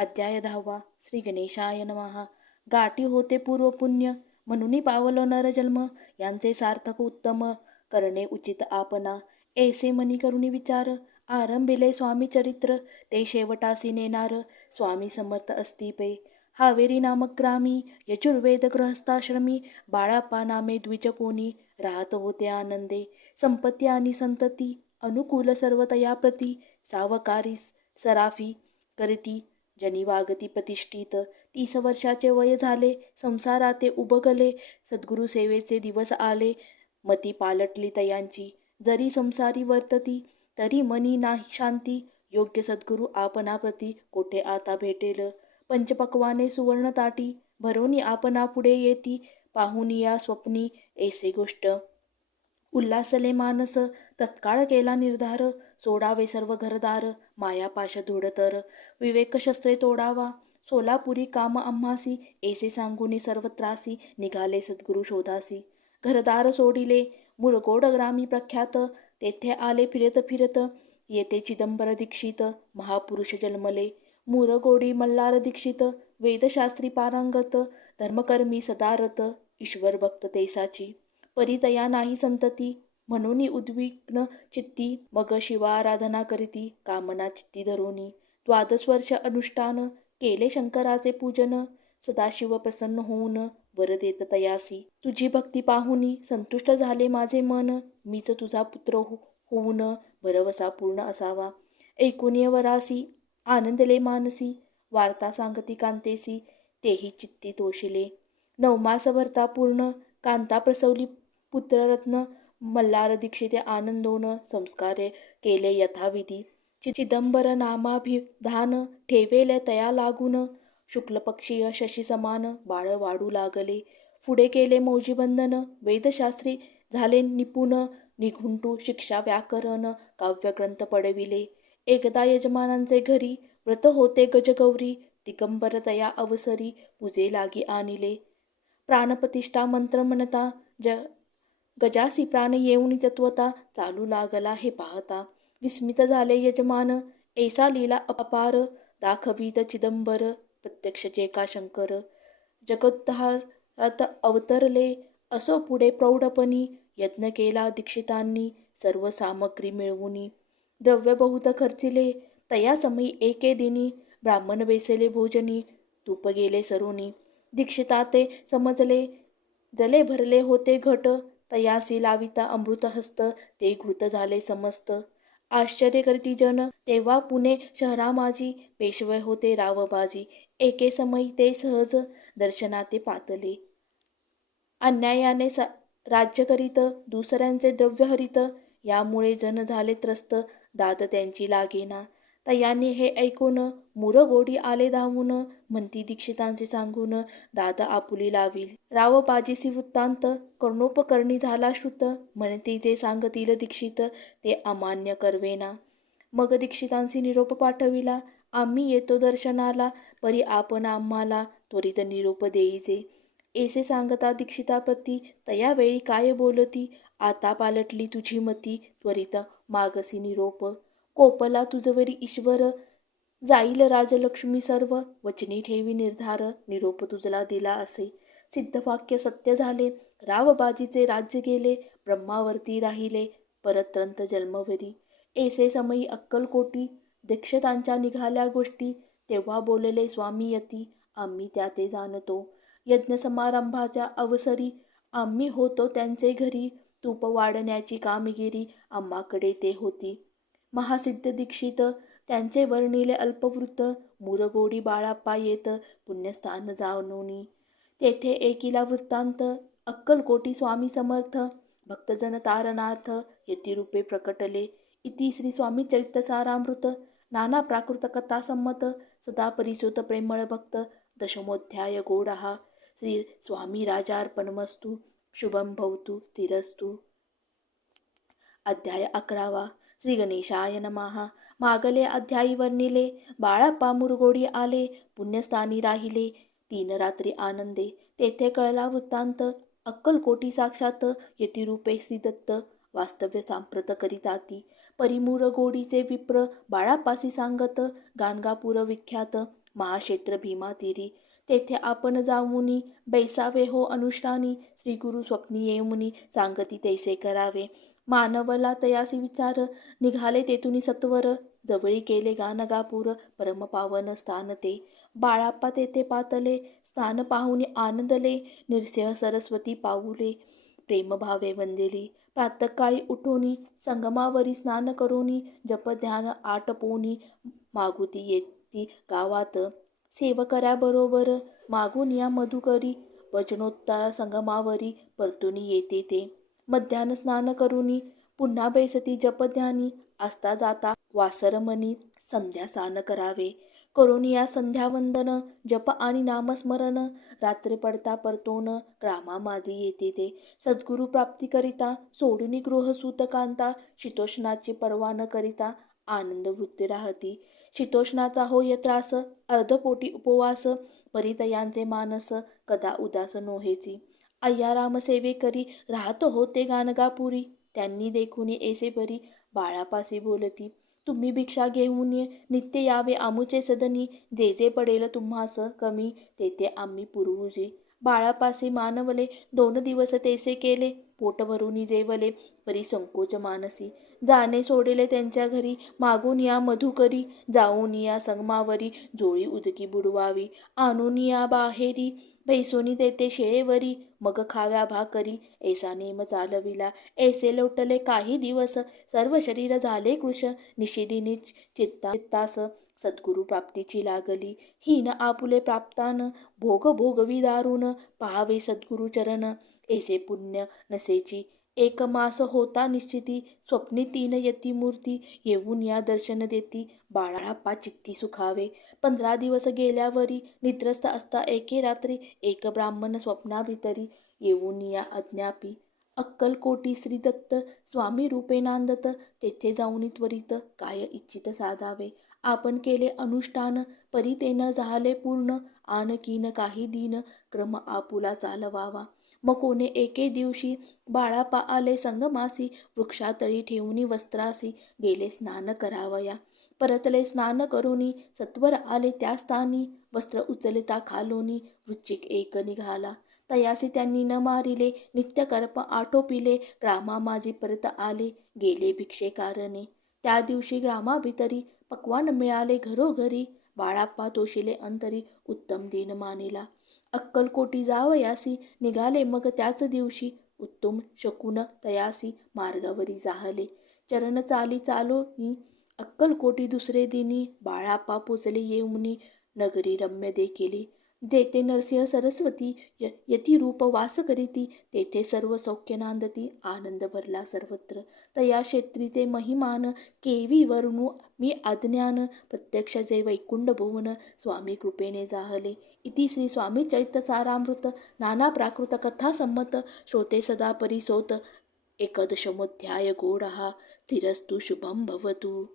अध्याय 10 श्री गणेशाय नमः. गाठी होते पूर्व पुण्य म्हणून पावलो नरजन्म. यांचे सार्थक उत्तम करणे उचित आपणा. ऐसे मनी करुणी विचार आरंभिले स्वामी चरित्र. ते शेवटासी नेणार स्वामी समर्थ असतीपे. हावेरी नामक ग्रामी यजुर्वेद गृहस्थाश्रमी. बाळाप्पा नामे द्विज कोणी राहत होते आनंदे. संपत्ती आणि संतती अनुकूल सर्वतया प्रती. सावकारी सराफी करीती जनी वागती प्रतिष्ठित. 30 वर्षाचे वय झाले संसारात ते उबगले. सद्गुरु सेवेचे दिवस आले मती पालटली तयांची. जरी संसारी वर्तती तरी मनी नाही शांती. योग्य सद्गुरु आपणाप्रती कोठे आता भेटेल. पंचपक्वाने सुवर्ण ताटी भरोनी आपणा पुढे येती. पाहुनी या स्वप्नी ऐसे गोष्ट उल्हासले मानस. तत्काळ केला निर्धार सोडावे सर्व घरदार. मायापाश धुडतर विवेक शस्त्रे तोडावा. सोलापुरी काम आम्हासी ऐसे सांगून सर्व त्रासी. निघाले सद्गुरु शोधासी. घरदार सोडिले मुरगोड ग्रामी प्रख्यात. तेथे आले फिरत फिरत येथे चिदंबर दीक्षित. महापुरुष जन्मले मुरगोडी मल्हार दीक्षित. वेदशास्त्री पारंगत धर्मकर्मी सदारत. ईश्वर भक्त तेसाची परितया नाही संतती. म्हणून उद्विग्न चित्ती मग शिवाराधना करीती. कामना चित्ती धरोनी 12 वर्ष अनुष्ठान केले शंकराचे पूजन. सदाशिव प्रसन्न होऊन वर देत तयासी. तुझी भक्ती पाहुनी संतुष्ट झाले माझे मन. मीच तुझा पुत्र होऊन भरवसा पूर्ण असावा. ऐकून वरासी आनंदले मानसी. वार्ता सांगती कांतेसी तेही चित्ती तोषिले. 9 मास भरता पूर्ण कांता प्रसवली पुत्ररत्न. मल्हार दीक्षिते आनंदोन संस्कारे केले यथाविधी. चिदंबर नामाभिधान ठेवेले तया लागून. शुक्ल पक्षीय शशी समान बाळ वाढू लागले. पुढे केले मौजी बंधन वेदशास्त्री झाले निपुण. निघुंटू शिक्षा व्याकरण काव्यग्रंथ पडविले. एकदा यजमानांचे घरी व्रत होते गजगौरी. दिगंबर तया अवसरी पूजे लागी आणले. प्राणप्रतिष्ठा मंत्र म्हणता गजासी प्राण येऊन तत्वता. चालू लागला हे पाहता विस्मित झाले यजमान. ऐसा लीला अपार दाखवीत चिदंबर. प्रत्यक्ष जे का शंकर जगोद्धारात अवतरले. असो पुढे प्रौढपणी यत्न केला दीक्षितांनी. सर्व सामग्री मिळवून द्रव्य बहुत खर्चिले. तया समयी एके दिनी ब्राह्मण बेसले भोजनी. तूप गेले सरोनी दीक्षिता ते समजले. जले भरले होते घट तयासी लाविता अमृत हस्त. ते घृत झाले समस्त. आश्चर्य करती जन तेव्हा पुणे शहरा माझी. पेशवे होते रावबाजी एके समयी ते सहज दर्शनाते पातले. अन्यायाने राज्य करीत दुसऱ्यांचे द्रव्य हरित. यामुळे जन झाले त्रस्त दाद त्यांची लागेना. तयांनी हे ऐकून मुरगोडी आले धावून. म्हणती दीक्षितांचे सांगून दाद आपुली लावील. रावबाजीसी वृत्तांत कर्णोपकर्णी झाला श्रुत. म्हणती जे सांगतील दीक्षित ते अमान्य करवेना. मग दीक्षितांशी निरोप पाठविला. आम्ही येतो दर्शनाला परी आपण आम्हाला त्वरित निरोप देईजे. ऐसे सांगता दीक्षिताप्रती तयावेळी काय बोलती. आता पालटली तुझी मती त्वरित मागसी निरोप. कोपला तुझवरी ईश्वर जाईल राजलक्ष्मी सर्व. वचनी ठेवी निर्धार निरोप तुझला दिला असे. सिद्धवाक्य सत्य झाले रावबाजीचे राज्य गेले. ब्रह्मावरती राहिले परतंत्र जन्मवरी. ऐसे समयी अक्कलकोटी दीक्षितांच्या निघाल्या गोष्टी. तेव्हा बोलले स्वामी यती आम्ही त्या ते जाणतो. यज्ञ समारंभाच्या अवसरी आम्ही होतो त्यांचे घरी. तूप वाढण्याची कामगिरी आम्हाकडे ते होती. महासिद्ध दीक्षित त्यांचे वर्णिले अल्पवृत्त. मुरगोडी बाळाप्पा येत पुण्यस्थान जाणोनी. तेथे एकिला वृत्तांत अक्कलकोटी स्वामी समर्थ. भक्तजन तारणार्थ यतिरूपे प्रकटले. इति श्री स्वामी चरित्र सारामृत. नाना प्राकृत कथा संमत. सदा परिसुत प्रेमळ भक्त. दशमोध्याय गोडहा. श्री स्वामी राजार्पणमस्तु. शुभम भवतु स्थिरस्तु. अध्याय 11 श्री गणेशाय नमः. मागले अध्यायी वर्णिले बाळाप्पा मुरगोडी आले. पुण्यस्थानी राहिले 3 रात्री आनंदे. तेथे कळला वृत्तांत अक्कलकोटी साक्षात यतिरूपे श्रीदत्त वास्तव्य सांप्रत करीताती. परिमुरगोडीचे विप्र बाळाप्पासी सांगत. गाणगापूर विख्यात महाक्षेत्र भीमा तीरी. तेथे आपण जाऊनी बैसावे हो अनुष्ठानी. श्री गुरु स्वप्नी येऊनी सांगती तैसे करावे. मानवला तयासी विचार निघाले तेथुनी सत्वर. जवळी केले गाणगापूर परम पावन स्थान ते. बाळाप्पा तेथे पातले स्थान पाहुनी आनंदले. निरसिंह सरस्वती पाऊले प्रेमभावे वंदिली. प्रातःकाळी उठोनी संगमावरी स्नान करोनी. जप ध्यान आटपोनी मागुती येती गावात. सेवकऱ्याबरोबर मागून या मधुकरी. वचनोत्तर संगमावरी परतुनी येते ते. मध्यान स्नान करुनी पुन्हा बैसती जपध्यानी. आस्ता जाता वासरमणी संध्या सान करावे. करोनिया संध्यावंदन जप आणि नामस्मरण. रात्री पडता परतोन ग्रामा माझी येते ते. सद्गुरु प्राप्ती करिता सोडूनी गृह सूतकांता. शीतोष्णाची पर्वा न करिता आनंद वृत्ती राहती. शीतोष्णाचा होय त्रास अर्धपोटी उपवास. परितयांचे मानस कदा उदास नोहेची. अय्याराम सेवेकरी राहत होते गाणगापुरी. त्यांनी देखुनी ऐसे बरी बाळापासी बोलती. तुम्ही भिक्षा घेऊन नित्य यावे आमुचे सदनी. जे जे पडेल तुम्हास कमी तेथे आम्ही पुरवुजी. बाळापासी मानवले 2 दिवस तैसे केले. पोट भरूनी जेवले परी संकोच मानसी. जाणे सोडेले त्यांच्या घरी मागून या मधुकरी. जाऊन या संगमावरी जोळी उदकी बुडवावी. आणून या बाहेरी बैसोनी तेथे शेळेवरी. मग खाव्या भाकरी ऐसा नेम चालविला. ऐसे लोटले काही दिवस सर्व शरीर झाले कृश. निशिदिनी चित्तास सद्गुरु प्राप्तीची लागली. हीन आपुले प्राप्तान भोग भोगवी दारुण. पाहावे सद्गुरु चरण ऐसे पुण्य नसेची. 1 मास होता निश्चिती. स्वप्नी 3 यती मूर्ती. येऊन या दर्शन देती बाळाप्पा चित्ती सुखावे. 15 दिवस गेल्यावरी निद्रस्थ असता एके रात्री. एक ब्राह्मण स्वप्नाभितरी येऊन या अज्ञापी. अक्कलकोटी श्री दत्त स्वामी रूपे नांदत. तेथे जाऊन त्वरित काय इच्छित साधावे. आपण केले अनुष्ठान परी ते न झाले पूर्ण. आणखीन काही दिन क्रम आपुला चालवावा. मग कोणे एके दिवशी बाळाप्पा आले संगमासी. वृक्षातळी ठेवूनी वस्त्रासी गेले स्नान करावया. परतले स्नान करोनी सत्वर आले त्या स्थानी. वस्त्र उचलता खालोनी वृश्चिक एक निघाला. तयासी त्यांनी न मारिले नित्यकर्प आटोपिले. ग्रामा माझी परत आले गेले भिक्षेकारणे. त्या दिवशी ग्रामाभितरी पक्वान मिळाले घरोघरी. बाळाप्पा तोशिले अंतरी उत्तम दिन मानिला. अक्कलकोटी जावयासी निघाले मग त्याच दिवशी. उत्तम शकुन तयासी मार्गावरी जाहले. चरण चाली चालोनी अक्कलकोटी दुसरे दिनी. बाळाप्पा पोचले येऊनी नगरी रम्य देखिली. जेथे नरसिंह सरस्वती यतिरूप वास करीती. तेथे सर्व सौख्य नांदती आनंद भरला सर्वत्र. तया क्षेत्रीचे महिमान केवी वर्णू मी अज्ञान. प्रत्यक्ष जे वैकुंठ भुवन स्वामी कृपेने जाहले. इति श्री स्वामी चरित्र सारामृत नाना प्राकृत कथा संमत. श्रोते सदा परिसोत 11मोऽध्याय गोडहा. स्थिरस्तु शुभम भवतु.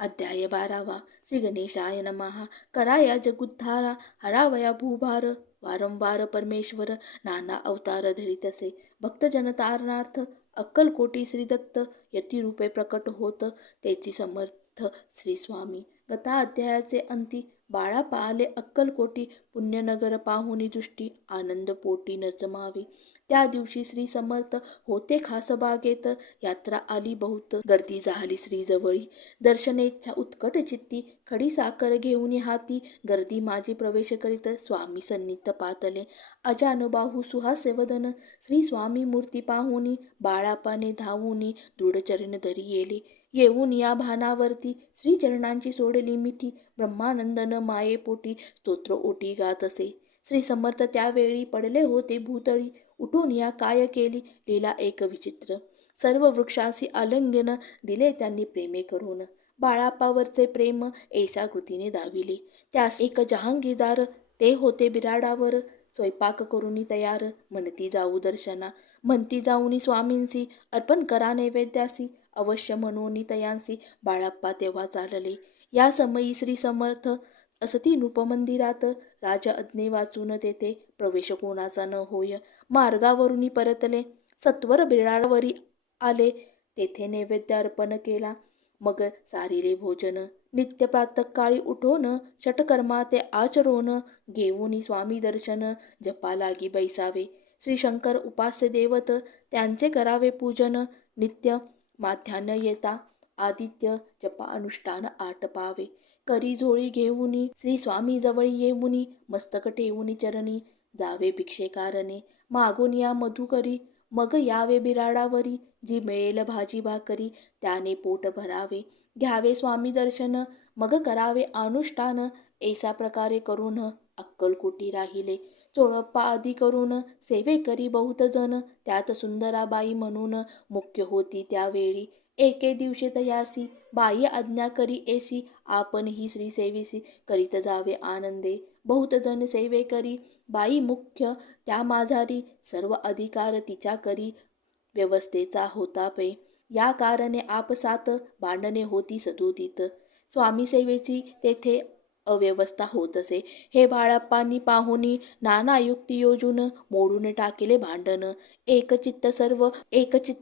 अध्याय 12वा. श्री गणेशाय नमः. कराया जगुद्धारा हरावया भूभार. वारंवार परमेश्वर नाना अवतार धरितसे. भक्तजन तारणार्थ अक्कलकोटी श्री दत्त यतिरूपे प्रकट होत. त्याची समर्थ श्री स्वामी. गता अध्यायाचे अंती. बाळाप्पा आले अक्कलकोटी. पुण्यनगर पाहुनी दृष्टी आनंद पोटी न जमावी. त्या दिवशी श्री समर्थ होते खास बागेत. यात्रा आली बहुत गर्दी झाली श्रीजवळी. दर्शनेच्छा उत्कट चित्ती. खडी साखर घेऊन हाती. गर्दी माझी प्रवेश करीत स्वामी सन्निध पातले. अजानुबाहू सुहास्य वदन श्री स्वामी मूर्ती पाहुनी. बाळाप्पाने धावूनी दृढचरण धरी येले. येऊन या भानावरती श्री चरणांची सोडली मिठी. ब्रह्मानंदन मायेपोटी स्तोत्र ओटी गात असे. श्री समर्थ त्यावेळी पडले होते भूतळी. उठून या काय केली लीला एक विचित्र. सर्व वृक्षांशी आलिंगन दिले त्यांनी प्रेमे करून. बाळाप्पावरचे प्रेम ऐसा कृतीने दाविले. त्यास एक जहांगीरदार ते होते बिराडावर. स्वयंपाक करूनी तयार म्हणती जाऊ दर्शना. म्हणती जाऊनी स्वामींसी अर्पण करा नैवेद्यासी. अवश्य म्हणून तयांसी बाळाप्पा तेव्हा चालले. या समयी श्री समर्थ असती नृपमंदिरात. राजा आज्ञे वाचून तेथे प्रवेश कोणाचा न होय. मार्गावरून परतले सत्वर बिराडावरी आले. तेथे नैवेद्य अर्पण केला. मग सारिले भोजन. नित्य प्रातःकाळी उठोन षटकर्मा ते आचरोन घेऊनी स्वामी दर्शन जपा लागी बैसावे. श्री शंकर उपास्य देवत त्यांचे करावे पूजन नित्य माध्यान्ह येता आदित्य जपा अनुष्ठान आटपावे. करी झोळी घेऊनी श्री स्वामी जवळी येऊनी मस्तक ठेवूनी चरणी जावे भिक्षेकारणे मागून या मधुकरी मग यावे बिराडावरी जी मिळेल भाजी भाकरी त्याने पोट भरावे. घ्यावे स्वामी दर्शन मग करावे अनुष्ठान ऐसा प्रकारे करून अक्कलकोटी राहिले. चोळप्पा आदी करून सेवे करी बहुत जण त्यात सुंदराबाई म्हणून मुख्य होती त्यावेळी. एके दिवशी तयासी बाई आज्ञा करी ऐसी आपण ही श्री सेविसी करीत जावे आनंदे. बहुत जण सेवे करी बाई मुख्य त्या माझारी सर्व अधिकार तिच्या करी व्यवस्थेचा होता पे. या कारणे आपसात भांडणे होती सदोदित. स्वामी सेवेची तेथे अव्यवस्था होत असे. हे बाळप्पांनी पाहुनी नाना युक्ती योजून मोडून टाकिले भांडण. एकचित्त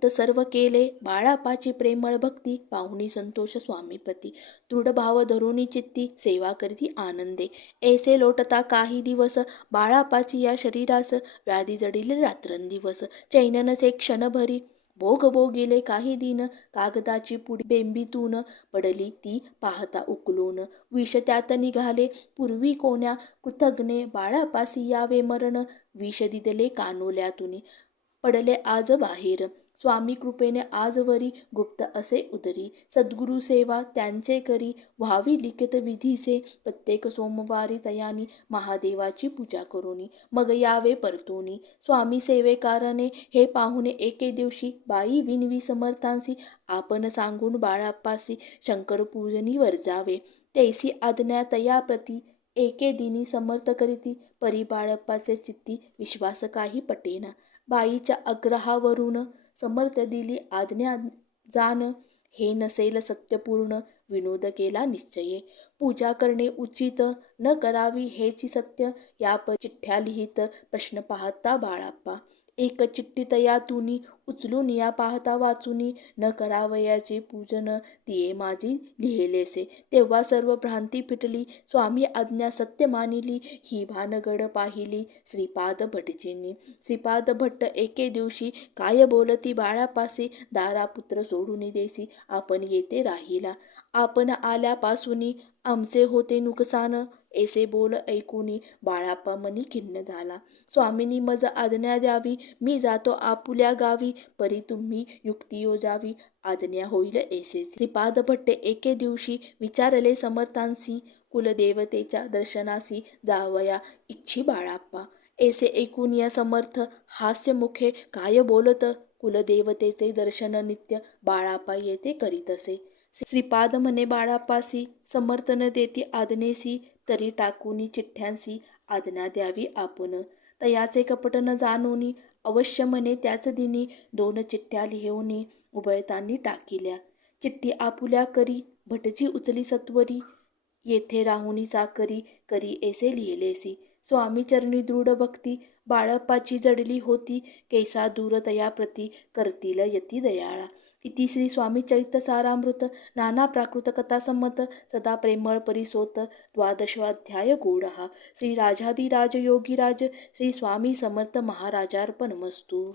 सर्व केले बाळापाची प्रेमळ भक्ती पाहुनी संतोष स्वामीपती. दृढ भाव धरुनी चित्ती सेवा करीती आनंदे. ऐसे लोटता काही दिवस बाळापाची या शरीरास व्याधी जडिले रात्रंदिवस. चैन नसे क्षणभरी भोग भोगिले काही दिन कागदाची पुडी बेंबीतून पडली ती पाहता उकलून. विष त्यात निघाले पूर्वी कोण्या कृतज्ञे बाळापासी यावे मरण. विष दिदले कानोल्यातून पडले आज बाहेर. स्वामी कृपेने आजवरी गुप्त असे उदरी. सद्गुरु सेवा त्यांचे करी व्हावी लिखित विधीसे. प्रत्येक सोमवारी तयानी महादेवाची पूजा करोनी मग यावे परतोनी. स्वामी सेवेकारणे हे पाहुणे एके दिवशी बाई विनवी समर्थांसी आपण सांगून बाळाप्पासी शंकर पूजनी वर जावे. तैसी आज्ञा तयाप्रती एके दिनी समर्थ करीती परी बाळप्पाचे चित्ती विश्वास काही पटेना. बाईच्या आग्रहावरून समर्थ दिली आज्ञा जाण. हे नसेल सत्यपूर्ण विनोद केला निश्चये. पूजा करणे उचित न करावी हेची सत्य. या चिठ्ठ्या लिहित प्रश्न पाहता बाळाप्पा. एक चिठ्ठी तयातूनी उचलून या पाहता वाचूनी न करावयाचे पूजन तिये माझी लिहिलेसे. तेव्हा सर्व भ्रांती फिटली स्वामी आज्ञा सत्य मानिली. ही भानगड पाहिली श्रीपाद भटजींनी. श्रीपाद भट्ट एके दिवशी काय बोलती बाळापासी. दारापुत्र सोडून देसी आपण येते राहिला. आपण आल्यापासूनी आमचे होते नुकसान. ऐसे बोल ऐकूनी बाळाप्पा मनी खिन्न झाला. स्वामींनी मज आज्ञा द्यावी मी जातो आपुल्या गावी. परी तुम्ही युक्ती योजावी आज्ञा होईल ऐसेच. श्रीपाद भट्टे एके दिवशी विचारले समर्थांसी कुलदेवतेच्या दर्शनासी जावया इच्छी बाळाप्पा. ऐसे ऐकून या समर्थ हास्यमुखे काय बोलत. कुलदेवतेचे दर्शन नित्य बाळाप्पा येथे करीत असे. श्रीपाद म्हणे बाळाप्पासी समर्थ न देती आज्ञेसी तरी टाकूनी चिठ्ठ्यांसी आज्ञा द्यावी आपण. तयाचे कपट न जाणूनी अवश्य म्हणे त्याच दिनी 2 चिठ्ठ्या लिहूनी उभयतांनी टाकिल्या. चिठ्ठी आपुल्या करी भटजी उचली सत्वरी. येथे राहुनी चाकरी करी ऐसे लिहिलेसी. स्वामी चरणी दृढ भक्ती बाळप्पाची जडली होती. कैसा दूर तयाप्रती करतील यती दयाळा. इति श्री स्वामी चरित्र सारामृत नाना प्राकृत कथा संमत सदा प्रेमळ परिसोत 12वाध्याय गूढः. श्री राजाधिराज योगीराज श्री स्वामी समर्थ महाराजार्पणमस्तु.